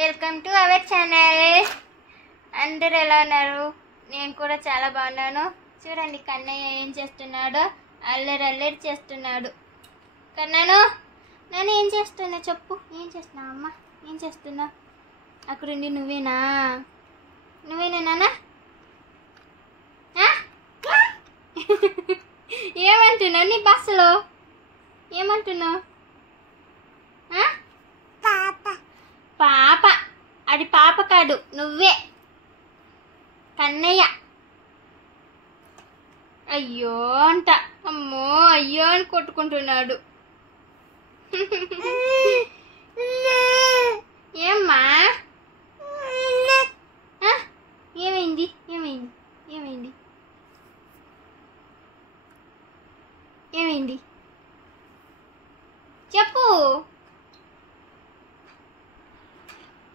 Welcome to our channel. అందరూ ఎలా ఉన్నారు? నేను కూడా చాలా బాగున్నాను. చూడండి కన్నయ్య ఏం చేస్తున్నాడో, అల్లరి చేస్తున్నాడు. కన్నాను నన్ను ఏం చేస్తున్నా చెప్పు. ఏం చేస్తున్నావు అమ్మ? ఏం చేస్తున్నావు? అక్కడుండి నువ్వేనా నాన్న? ఏమంటున్నావు? నీ బస్సులో ఏమంటున్నావు? పాప అది పాప కాదు, నువ్వే కన్నయ్య. అయ్యో అంట, అమ్మో అయ్యో అని కొట్టుకుంటున్నాడు. ఏమ్మా? ఏమైంది ఏమైంది ఏమైంది ఏమైంది చెప్పు.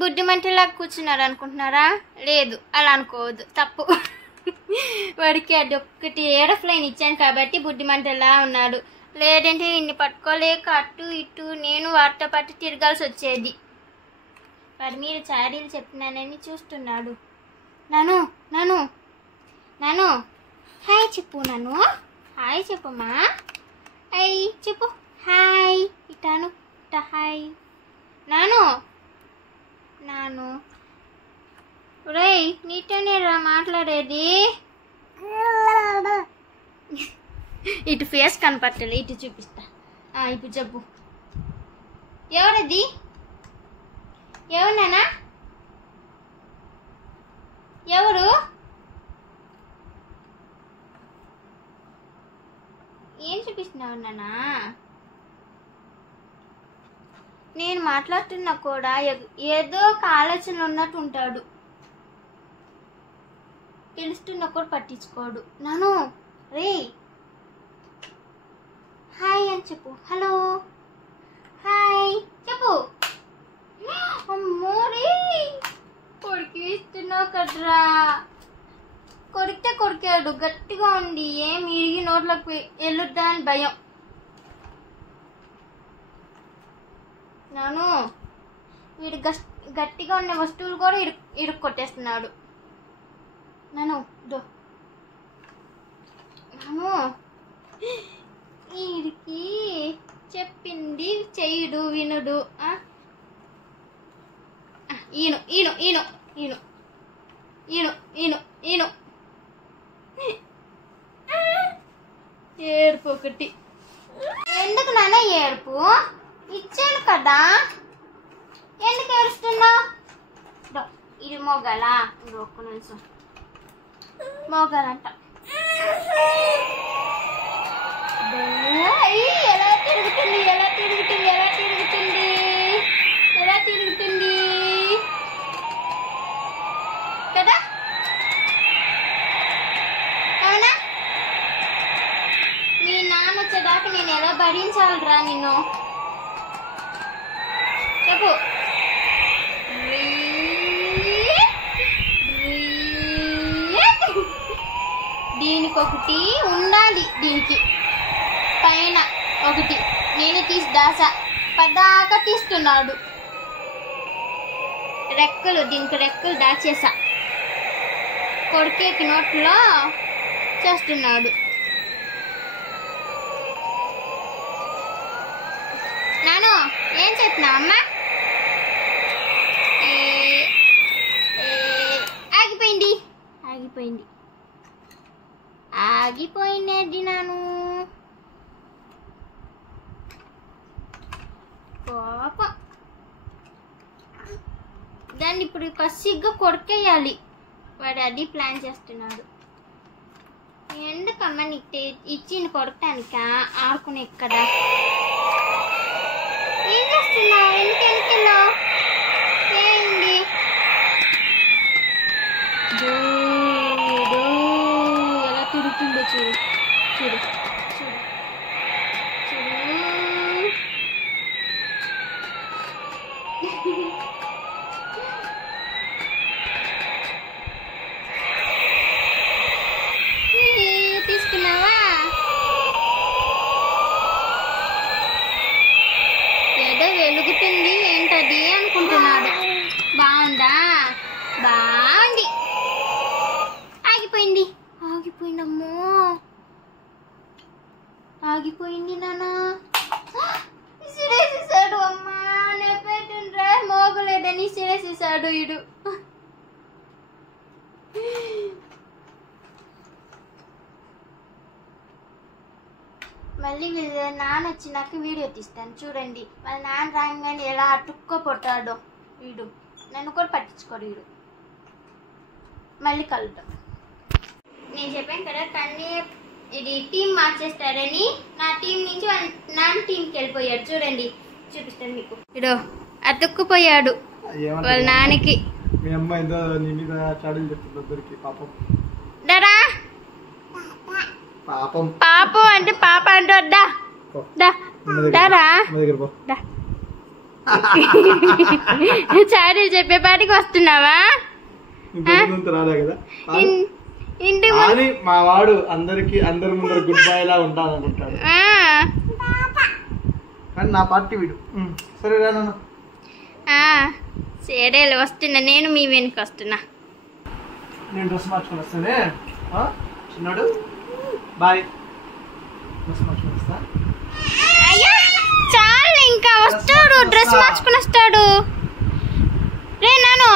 బుడ్డిమంటలా కూర్చున్నారు అనుకుంటున్నారా? లేదు, అలా అనుకోవద్దు, తప్పు. వాడికి అది ఒక్కటి ఏరోప్లేన్ ఇచ్చాను కాబట్టి బుడ్డిమంటలా ఉన్నాడు. లేదంటే ఇన్ని పట్టుకోలేక అటు ఇటు నేను వాటితో పాటు తిరగాల్సి వచ్చేది. వాడి మీద చాడీలు చెప్తున్నానని చూస్తున్నాడు. నాను నాను నాను హాయ్ చెప్పు. నాను హాయ్ చెప్పమ్మా. హాయ్ చెప్పు. హాయ్ ఇటాను ఇటా. హాయ్ నాను. నాను రేయ్ నీతోనే రా మాట్లాడేది. ఇటు ఫేస్ కనపట్టలే, ఇటు చూపిస్తా. ఇప్పుడు చెప్పు. ఎవరది? ఎవరు నానా? ఎవరు? ఏం చూపిస్తున్నావు నానా? నేను మాట్లాడుతున్నా కూడా ఏదో ఒక ఆలోచనలు ఉన్నట్టు ఉంటాడు. పిలుస్తున్నా కూడా పట్టించుకోడు. నాను రే హాయ్ అని చెప్పు. హలో హాయ్ చెప్పు. అమ్మో రే కొరికి ఇస్తున్నావు కదరా. కొరికితే కొరికాడు, గట్టిగా ఉంది. ఏం ఇరిగి నోట్లోకి వెళ్ళొద్దా అని భయం. నాను వీడు గట్టిగా ఉన్న వస్తువులు కూడా ఇరుక్కు కొట్టేస్తున్నాడు. నాను దో నాను వీడికి చెప్పింది చెయ్యడు, వినుడు. ఈను ఈను ఈను ఈను ఈను ఈను ఈను ఏడుపు ఒకటి. ఎందుకు నాన్న ఏడుపు? ఇచ్చాను కదా, ఎందుకు ఏడుస్తున్నావు? ఇది మోగాలా? ఒక్క నిమిషం. మోగాలంట. ఎలా తిరుగుతుంది ఎలా తిరుగుతుంది ఎలా తిరుగుతుంది ఎలా తిరుగుతుంది కదా? అవునా? మీ నాన్న వచ్చేదాకా నేను ఎలా భరించాలిరా నిన్ను చెప్పు. దీనికి ఒకటి ఉండాలి, దీనికి పైన ఒకటి నేను తీసి దాసా పదాకా తీస్తున్నాడు. రెక్కలు, దీనికి రెక్కలు దాచేసా. కొడుకేకి నోట్లో చేస్తున్నాడు. నాను ఏం చెప్తున్నావు అమ్మా? ఆగిపోయింది ఆగిపోయింది ఆగిపోయినది నాను. పాపం దాన్ని ఇప్పుడు కసిగ్గా కొరికేయాలి. వాడు అది ప్లాన్ చేస్తున్నాడు. ఎందుకమ్మా నీకు ఇచ్చింది కొరకటానికా? ఆడుకునే కదా. ఏం చేస్తున్నావు? ఎందుకెళ్ళావు? ఏంది? ఎలా తిరుగుతుందో చూడు చూడు చూడు చూడు. తీసుకున్నావా? ఏదో వెలుగుతుంది ఏంటది అనుకుంటున్నాడు. ఇసిరేసేసాడు వీడు. మళ్ళీ వీళ్ళ నాన్న వచ్చినాక వీడియో తీస్తాను చూడండి. వాళ్ళ నాన్న రాగానే ఎలా అతుక్కోపోతాడో వీడు. నన్ను కూడా పట్టించుకోడు వీడు. మళ్ళీ కలుద్దాం. నేను చెప్పాను కదా కన్నీ ఇది టీం మార్చేస్తారని. నా టీం నుంచి నా టీంకి వెళ్ళిపోయాడు. చూడండి చూపిస్తాను మీకు. ఇడో అతుక్కుపోయాడు వాళ్ళ నాన్నకి. డరా పాపం అంటే పాప అంటే వద్దా డరా చాడీ చెప్పే పాటికి వస్తున్నావా? ఇంటి మా వాడు అందరి ముందర గుడ్ బాయ్ లా ఉంటాననుకుంటాడు. కానీ నా పార్టీ వీడు. సరేరా నాన్న. సరేలే వస్తున్నా. నేను మీ వెనుక వస్తున్నా. నేను డ్రెస్ మార్చుకొని వస్తానే. చిన్నాడు బాయ్. డ్రెస్ మార్చుకొని వస్తా. అయ్యా చాలు ఇంకా వస్తాడు. డ్రెస్ మార్చుకొని వస్తాడు. రే నాను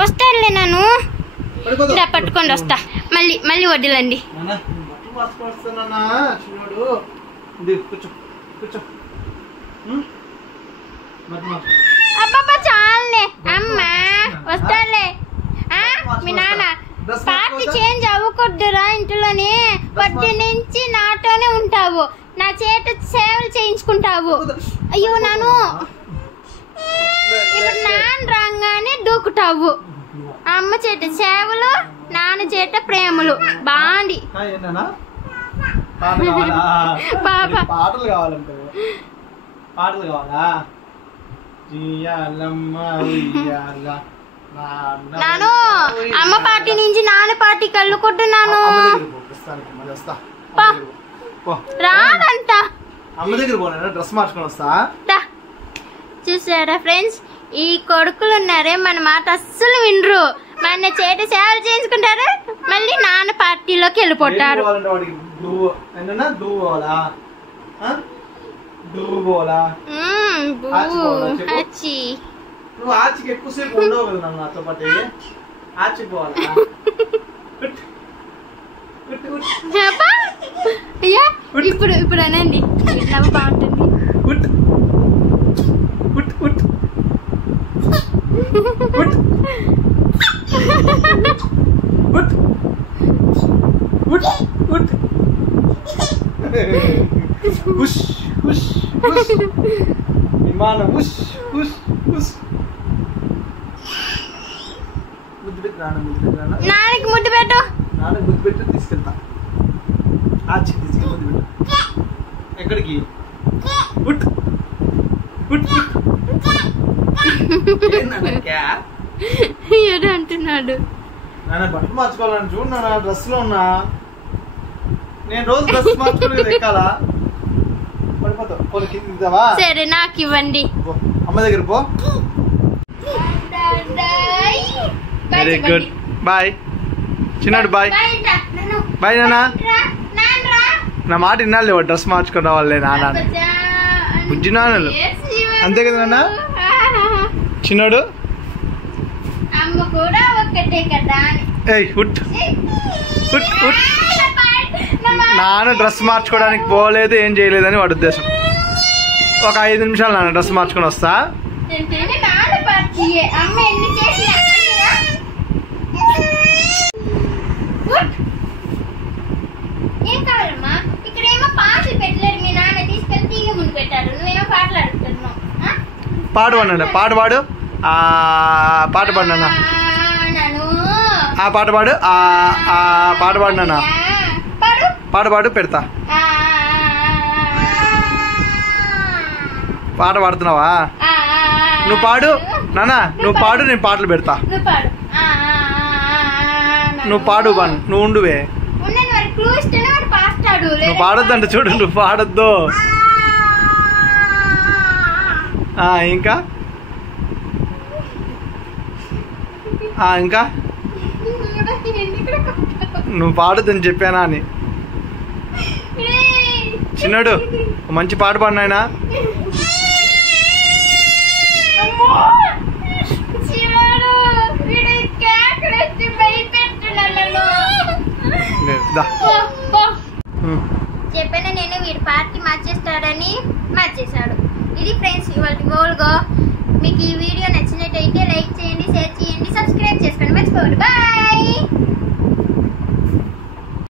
వస్తాడులే. నాను పట్టుకొని వస్తా. మళ్ళీ వడ్డీలండి. అబ్బా చాలులే అమ్మా వస్తాడులే. మీ నాన్న పార్టీ చేంజ్ అవ్వకూడదురా ఇంట్లోనే. పొద్దు నుంచి నాతోనే ఉంటావు. నా చేత సేవలు చేయించుకుంటావు. అయ్యో నాను ఇప్పుడు నాన్న రాగానే దూకుతావు. అమ్మ చేత సేవలు, నాన్న చేత ప్రేమలు. బాండి పాటలు కావాలంటే పాటలు కావాలా? నాను అమ్మ పార్టీ నుంచి నాన్న పార్టీ కళ్ళుకుంటున్నాను. రాదంట. అమ్మ దగ్గర పోనా డ్రెస్ మార్చుకొని వస్తా. చూసారా ఫ్రెండ్స్, ఈ కొడుకులు ఉన్నారే మన మాట అస్సలు వినరు. మన చేత సేవలు చేయించుకుంటారు, మళ్ళీ నాన్న పార్టీలోకి వెళ్ళిపోతారు. నువ్వు ఆచికి ఎక్కువసేపు ఉండవు కదా నన్ను నాతో పాటు. ఆచిపోవాలా? అయ్యా ఇప్పుడు అనండి బాగుంటుంది. విమానం ముద్దు పెట్టి నాన్నకి ముద్దు పెట్టు. నాన్నకి ముద్దు పెట్టి తీసుకెళ్తా. ఆచికి తీసుకెళ్ళి ముద్దు పెట్టు. ఎక్కడికి? ఏదో అంటున్నాడు. నాన్న బట్టలు మార్చుకోవాలని చూడు. నా డ్రెస్ లో ఉన్నా. నేను రోజు డ్రెస్ మార్చుకోలేదు. ఎక్కాలా? పడిపోతావా? సరే నాకు ఇవ్వండి. అమ్మ దగ్గర పో. Very good. బాయ్ చిన్నాడు. బాయ్ బాయ్ నాన్న. నా మాట వినాలి. డ్రెస్ మార్చుకుని రావాలి నాన్న. బుజ్జి నాన్నలు అంతే కదా నాన్న. చిన్నాడు నాన్న డ్రెస్ మార్చుకోవడానికి పోలేదు, ఏం చేయలేదని వాడి ఉద్దేశం. ఒక 5 నిమిషాలు నాన్న డ్రెస్ మార్చుకొని వస్తా. ఏం కావాలమ్మా? ఇక్కడేమో పాటలు పెట్టలేరు. మీ నాన్న తీసుకెళ్ళి తీగ ముందు పెట్టారు. నువ్వేమో పాటలు అడుగుతున్నావు. పాట పాడు. పాట పాడు. పాట పాడు నాన్న. పాట పాడు. పాట పాడు నాన్న. పాట పాడు పెడతా. పాట పాడుతున్నావా? నువ్వు పాడు నాన్న. నువ్వు పాడు, నేను పాటలు పెడతా. నువ్వు పాడు. నువ్వు ఉండువే. నువ్వు పాడొద్దంట చూడు. నువ్వు పాడొద్దు. ఇంకా ఇంకా నువ్వు పాడొద్దని చెప్పానా అని. చిన్నడు మంచి పాట పాడినాయనా. చెప్పాను నేను వీడి పార్టీ మార్చేస్తాడని మార్చేశాడు. ఇది ఫ్రెండ్స్ ఇవాళ గోల్గా. మీకు ఈ వీడియో నచ్చినట్టయితే లైక్ చేయండి, షేర్ చేయండి, సబ్స్క్రైబ్ చేసుకోండి, మర్చిపోండి. బాయ్.